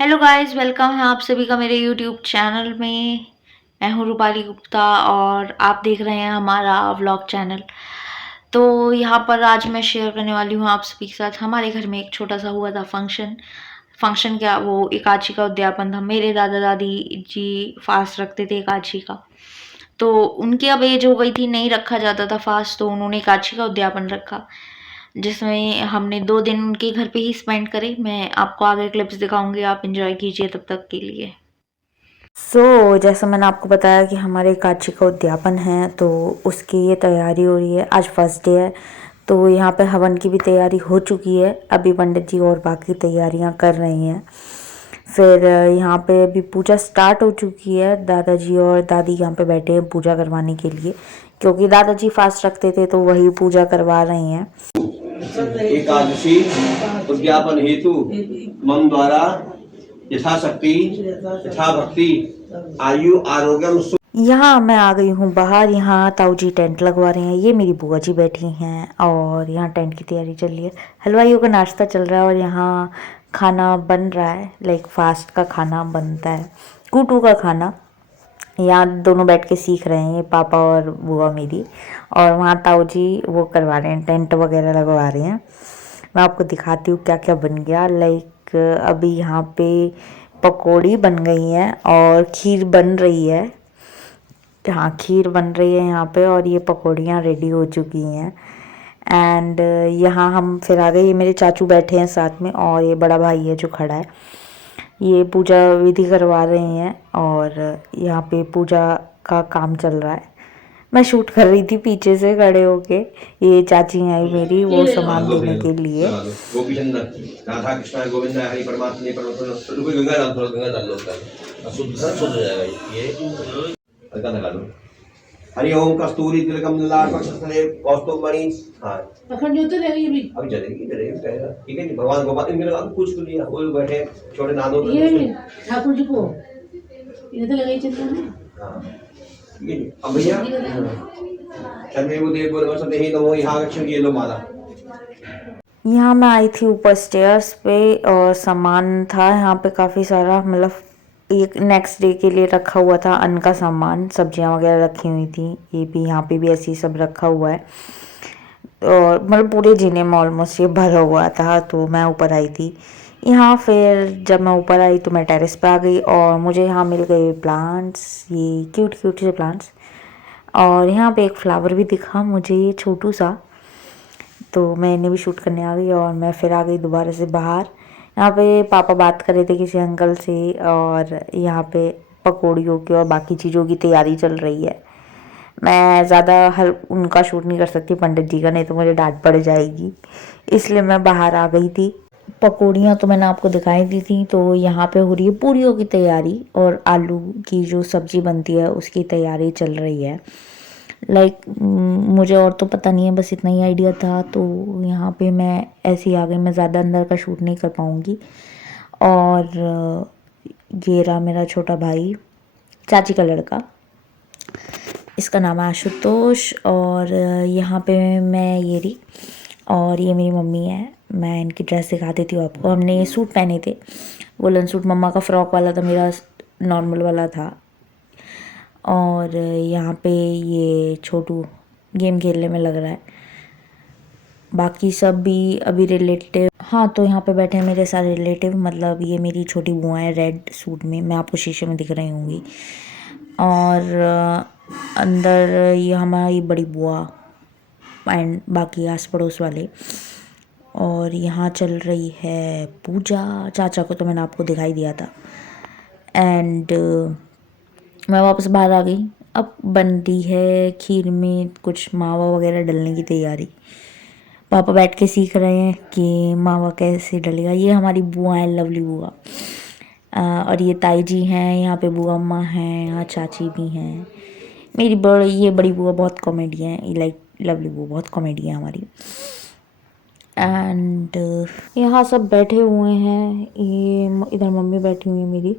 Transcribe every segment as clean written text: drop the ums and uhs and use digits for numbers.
Hello guys, welcome है आप सभी का मेरे यूट्यूब चैनल में। मैं हूँ रूपाली गुप्ता और आप देख रहे हैं हमारा व्लॉग चैनल। तो यहाँ पर आज मैं शेयर करने वाली हूँ आप सभी के साथ। हमारे घर में एक छोटा सा हुआ था फंक्शन। फंक्शन क्या, वो एकादशी का उद्यापन था। मेरे दादा दादी जी फास्ट रखते थे एकादशी का। तो उनकी अब एज हो गई थी, नहीं रखा जाता था फास्ट, तो उन्होंने एकादशी का उद्यापन रखा, जिसमें हमने 2 दिन उनके घर पे ही स्पेंड करे। मैं आपको आगे क्लिप्स दिखाऊंगी, आप एंजॉय कीजिए तब तक के लिए। जैसा मैंने आपको बताया कि हमारे एकादशी का उद्यापन है, तो उसकी ये तैयारी हो रही है। आज फर्स्ट डे है, तो यहाँ पे हवन की भी तैयारी हो चुकी है। अभी पंडित जी और बाकी तैयारियाँ कर रही हैं। फिर यहाँ पे अभी पूजा स्टार्ट हो चुकी है। दादाजी और दादी यहाँ पे बैठे हैं पूजा करवाने के लिए, क्योंकि दादाजी फास्ट रखते थे तो वही पूजा करवा रही हैं। एकादशी उद्यापन हेतु मम द्वारा यथाशक्ति यथा भक्ति आयु आरोग्यम। यहाँ मैं आ गई हूँ बाहर। यहाँ ताऊ जी टेंट लगवा रहे हैं। ये मेरी बुआ जी बैठी हैं और यहाँ टेंट की तैयारी चल रही है। हलवाइयों का नाश्ता चल रहा है और यहाँ खाना बन रहा है। लाइक फास्ट का खाना बनता है, कूटू का खाना। यहाँ दोनों बैठ के सीख रहे हैं, पापा और बुआ मेरी। और वहाँ ताऊ जी वो करवा रहे हैं, टेंट वगैरह लगवा रहे हैं। मैं आपको दिखाती हूँ क्या क्या बन गया। लाइक अभी यहाँ पे पकौड़ी बन गई हैं और खीर बन रही है। हाँ, खीर बन रही है यहाँ पे और ये पकौड़ियाँ रेडी हो चुकी हैं। एंड यहाँ हम फिर आ गए। ये मेरे चाचू बैठे हैं साथ में और ये बड़ा भाई है जो खड़ा है। ये पूजा विधि करवा रहे हैं और यहाँ पे पूजा का काम चल रहा है। मैं शूट कर रही थी पीछे से खड़े होके। ये चाची आई मेरी वो सामान देने के लिए। राधा कृष्ण गोविंद हरि परमात्मा हरि ओम कस्तूरी तिलकम लाल पक्षस्थले कौस्तुभमणि। हाँ अखंड ज्योति रहेगी अभी, चलेगी कहेगा। ठीक है जी। भगवान गोपाल इनके लगा कुछ तो लिया, वो बैठे छोटे नादों ये ठाकुर जी को ये तो लगाई चल रहा है। हाँ ठीक है जी। अब भैया चंद्रदेव देव नमस्ते ही नमो यहाँ रक्षण ये लो माला। यहाँ मैं आई थी ऊपर स्टेयर्स पे और सामान था यहाँ पे काफ़ी सारा। मतलब एक नेक्स्ट डे के लिए रखा हुआ था अन्न का सामान, सब्जियाँ वगैरह रखी हुई थी। ये भी यहाँ पे भी ऐसे ही सब रखा हुआ है। और मतलब पूरे जीने में ऑलमोस्ट ये भरा हुआ था, तो मैं ऊपर आई थी। यहाँ फिर जब मैं ऊपर आई तो मैं टेरेस पे आ गई और मुझे यहाँ मिल गए प्लांट्स, ये क्यूट क्यूट से प्लांट्स। और यहाँ पे एक फ्लावर भी दिखा मुझे, ये छोटू सा, तो मैं इन्हें भी शूट करने आ गई। और मैं फिर आ गई दोबारा से बाहर। यहाँ पे पापा बात कर रहे थे किसी अंकल से और यहाँ पे पकौड़ियों की और बाकी चीज़ों की तैयारी चल रही है। मैं ज़्यादा हर उनका शूट नहीं कर सकती, पंडित जी का, नहीं तो मुझे डांट पड़ जाएगी, इसलिए मैं बाहर आ गई थी। पकौड़ियाँ तो मैंने आपको दिखाई दी थी। तो यहाँ पे हो रही है पूरियों की तैयारी और आलू की जो सब्ज़ी बनती है उसकी तैयारी चल रही है। लाइक मुझे और तो पता नहीं है, बस इतना ही आइडिया था। तो यहाँ पे मैं ऐसे ही आ गई। मैं ज़्यादा अंदर का शूट नहीं कर पाऊँगी। और ये रहा मेरा छोटा भाई, चाची का लड़का, इसका नाम है आशुतोष। और यहाँ पे मैं ये रही और ये मेरी मम्मी है। मैं इनकी ड्रेस दिखा देती हूँ आपको। हमने सूट पहने थे, वुलन सूट। मम्मा का फ्रॉक वाला था, मेरा नॉर्मल वाला था। और यहाँ पे ये छोटू गेम खेलने में लग रहा है। बाकी सब भी अभी रिलेटिव, हाँ, तो यहाँ पे बैठे हैं मेरे सारे रिलेटिव। मतलब ये मेरी छोटी बुआ है रेड सूट में, मैं आपको शीशे में दिख रही होंगी। और अंदर ये हमारी बड़ी बुआ एंड बाकी आस पड़ोस वाले। और यहाँ चल रही है पूजा। चाचा को तो मैंने आपको दिखाई दिया था। एंड मैं वापस बाहर आ गई। अब बन रही है खीर में कुछ मावा वगैरह डलने की तैयारी। पापा बैठ के सीख रहे हैं कि मावा कैसे डलेगा। ये हमारी बुआ है, लवली बुआ। और ये ताई जी हैं, यहाँ पे बुआ अम्मा हैं, यहाँ चाची भी हैं। मेरी ये बड़ी बुआ बहुत कॉमेडी है, लाइक लवली बुआ बहुत कॉमेडी है हमारी। एंड यहाँ सब बैठे हुए हैं। ये इधर मम्मी बैठी हुई है मेरी।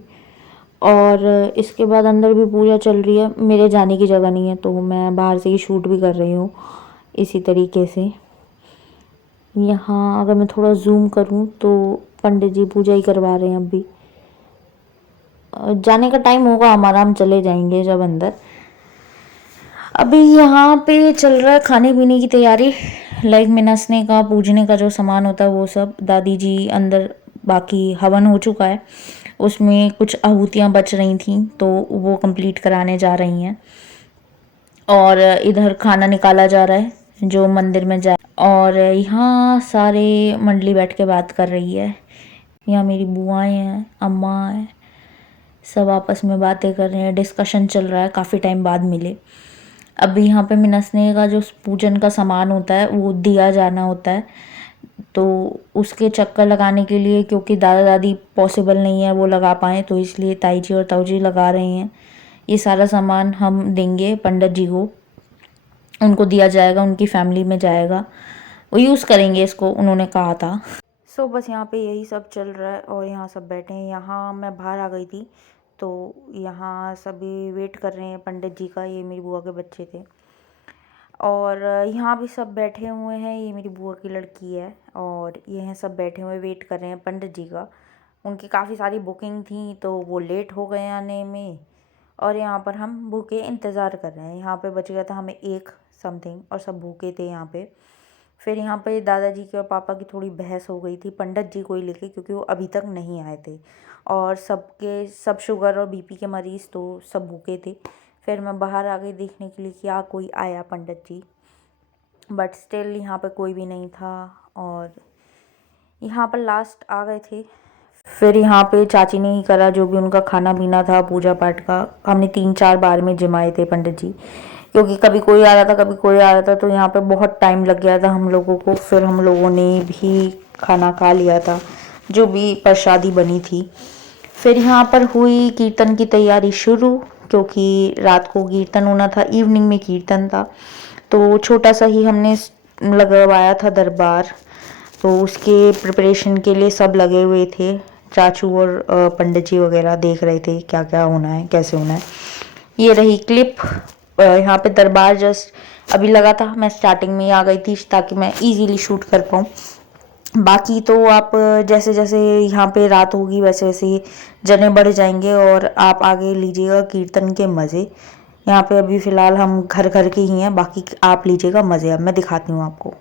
और इसके बाद अंदर भी पूजा चल रही है। मेरे जाने की जगह नहीं है, तो मैं बाहर से ही शूट भी कर रही हूँ इसी तरीके से। यहाँ अगर मैं थोड़ा जूम करूँ तो पंडित जी पूजा ही करवा रहे हैं अभी। जाने का टाइम होगा हमारा, हम चले जाएंगे जब अंदर। अभी यहाँ पे चल रहा है खाने पीने की तैयारी, लाइक मिनसने का, पूजने का जो सामान होता है वो सब। दादी जी अंदर, बाकी हवन हो चुका है, उसमें कुछ आहूतियाँ बच रही थी तो वो कंप्लीट कराने जा रही हैं। और इधर खाना निकाला जा रहा है जो मंदिर में जाए। और यहाँ सारे मंडली बैठ के बात कर रही है। यहाँ मेरी बुआएं हैं, अम्मा है, सब आपस में बातें कर रहे हैं, डिस्कशन चल रहा है, काफ़ी टाइम बाद मिले। अभी यहाँ पे मिनसने का जो पूजन का सामान होता है वो दिया जाना होता है, तो उसके चक्कर लगाने के लिए, क्योंकि दादा दादी पॉसिबल नहीं है वो लगा पाएँ, तो इसलिए ताई जी और ताऊ जी लगा रहे हैं। ये सारा सामान हम देंगे पंडित जी को, उनको दिया जाएगा, उनकी फैमिली में जाएगा, वो यूज़ करेंगे इसको, उन्होंने कहा था। सो बस यहाँ पे यही सब चल रहा है और यहाँ सब बैठे हैं। यहाँ मैं बाहर आ गई थी तो यहाँ सभी वेट कर रहे हैं पंडित जी का। ये मेरी बुआ के बच्चे थे और यहाँ भी सब बैठे हुए हैं। ये मेरी बुआ की लड़की है और ये हैं सब बैठे हुए वेट कर रहे हैं पंडित जी का। उनकी काफ़ी सारी बुकिंग थी तो वो लेट हो गए आने में और यहाँ पर हम भूखे इंतज़ार कर रहे हैं। यहाँ पे बच गया था हमें 1 समथिंग और सब भूखे थे यहाँ पे। फिर यहाँ पे दादाजी की और पापा की थोड़ी बहस हो गई थी पंडित जी को ही लेके, क्योंकि वो अभी तक नहीं आए थे और सब शुगर और बीपी के मरीज़ तो सब भूखे थे। फिर मैं बाहर आ गई देखने के लिए क्या कोई आया पंडित जी, बट स्टिल यहाँ पे कोई भी नहीं था और यहाँ पर लास्ट आ गए थे। फिर यहाँ पे चाची ने ही करा जो भी उनका खाना पीना था, पूजा पाठ का। हमने 3-4 बार में जिमाए थे पंडित जी, क्योंकि कभी कोई आ रहा था कभी कोई आ रहा था, तो यहाँ पे बहुत टाइम लग गया था हम लोगों को। फिर हम लोगों ने भी खाना खा लिया था, जो भी प्रसादी बनी थी। फिर यहाँ पर हुई कीर्तन की तैयारी शुरू, क्योंकि रात को कीर्तन होना था, इवनिंग में कीर्तन था, तो छोटा सा ही हमने लगवाया था दरबार। तो उसके प्रिपरेशन के लिए सब लगे हुए थे, चाचू और पंडित जी वगैरह देख रहे थे क्या क्या होना है, कैसे होना है। ये रही क्लिप। यहाँ पे दरबार जस्ट अभी लगा था, मैं स्टार्टिंग में ही आ गई थी ताकि मैं इजीली शूट कर पाऊँ। बाकी तो आप जैसे जैसे यहाँ पे रात होगी वैसे वैसे जने बढ़ जाएंगे और आप आगे लीजिएगा कीर्तन के मज़े। यहाँ पे अभी फ़िलहाल हम घर घर के ही हैं, बाकी आप लीजिएगा मज़े। अब मैं दिखाती हूँ आपको।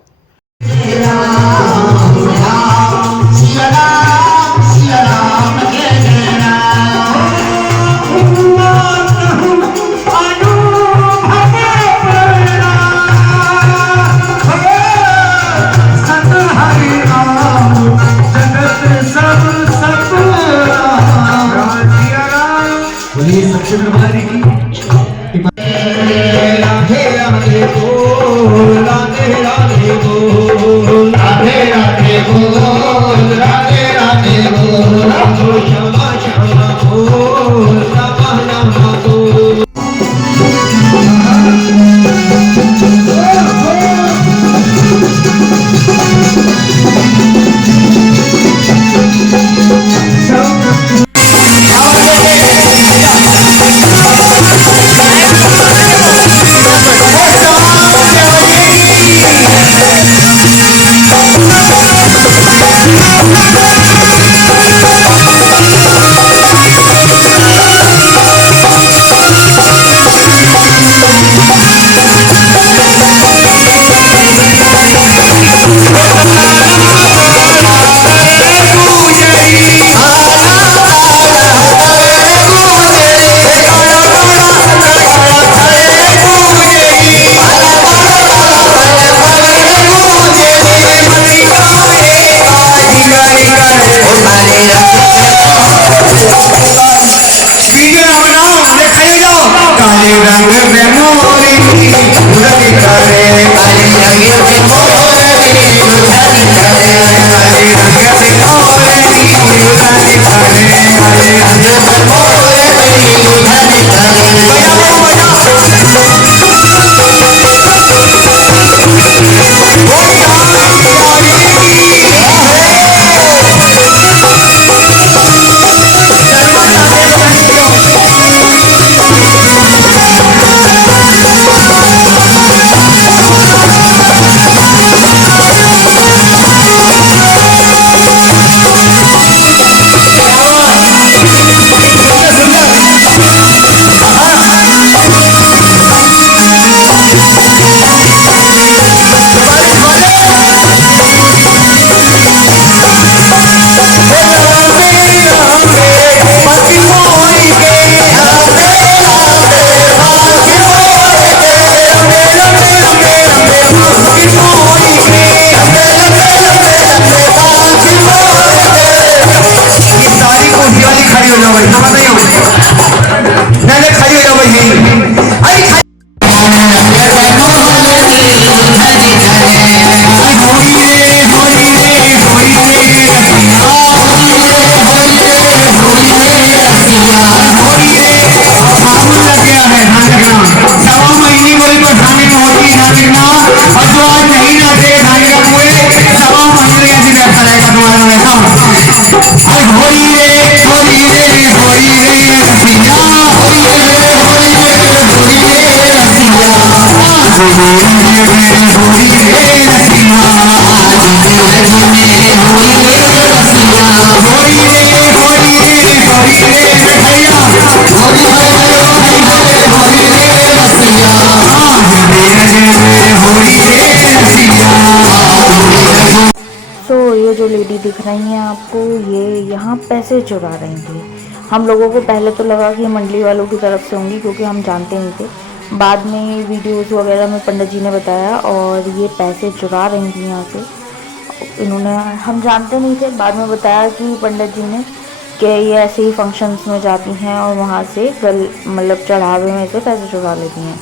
मैंने खड़ी हो जाओ भाई तो ये जो लेडी दिख रही हैं आपको, ये यहाँ पैसे चुरा रही थी। हम लोगों को पहले तो लगा कि ये मंडली वालों की तरफ से होंगी, क्योंकि हम जानते नहीं थे। बाद में वीडियोस वगैरह में पंडित जी ने बताया, और ये पैसे चुरा रही थी यहाँ से। इन्होंने, हम जानते नहीं थे, बाद में बताया कि पंडित जी ने कि ये ऐसे ही फंक्शंस में जाती हैं और वहाँ से मतलब चढ़ावे में से पैसे चुरा लेती हैं।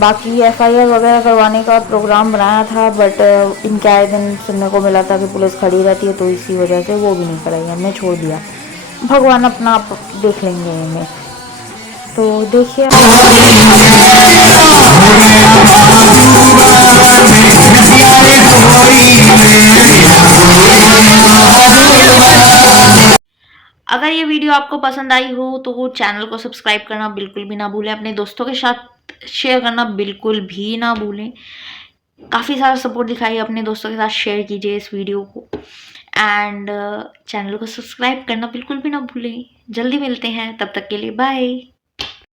बाकी FIR वगैरह करवाने का प्रोग्राम बनाया था, बट इनके आए दिन सुनने को मिला था कि पुलिस खड़ी रहती है, तो इसी वजह से वो भी नहीं कराई, हमने छोड़ दिया। भगवान अपना आप देख लेंगे इन्हें। तो देखिए, अगर ये वीडियो आपको पसंद आई हो तो चैनल को सब्सक्राइब करना बिल्कुल भी ना भूलें, अपने दोस्तों के साथ शेयर करना बिल्कुल भी ना भूलें। काफ़ी सारा सपोर्ट दिखाइए, अपने दोस्तों के साथ शेयर कीजिए इस वीडियो को, एंड चैनल को सब्सक्राइब करना बिल्कुल भी ना भूलें। जल्दी मिलते हैं, तब तक के लिए बाय।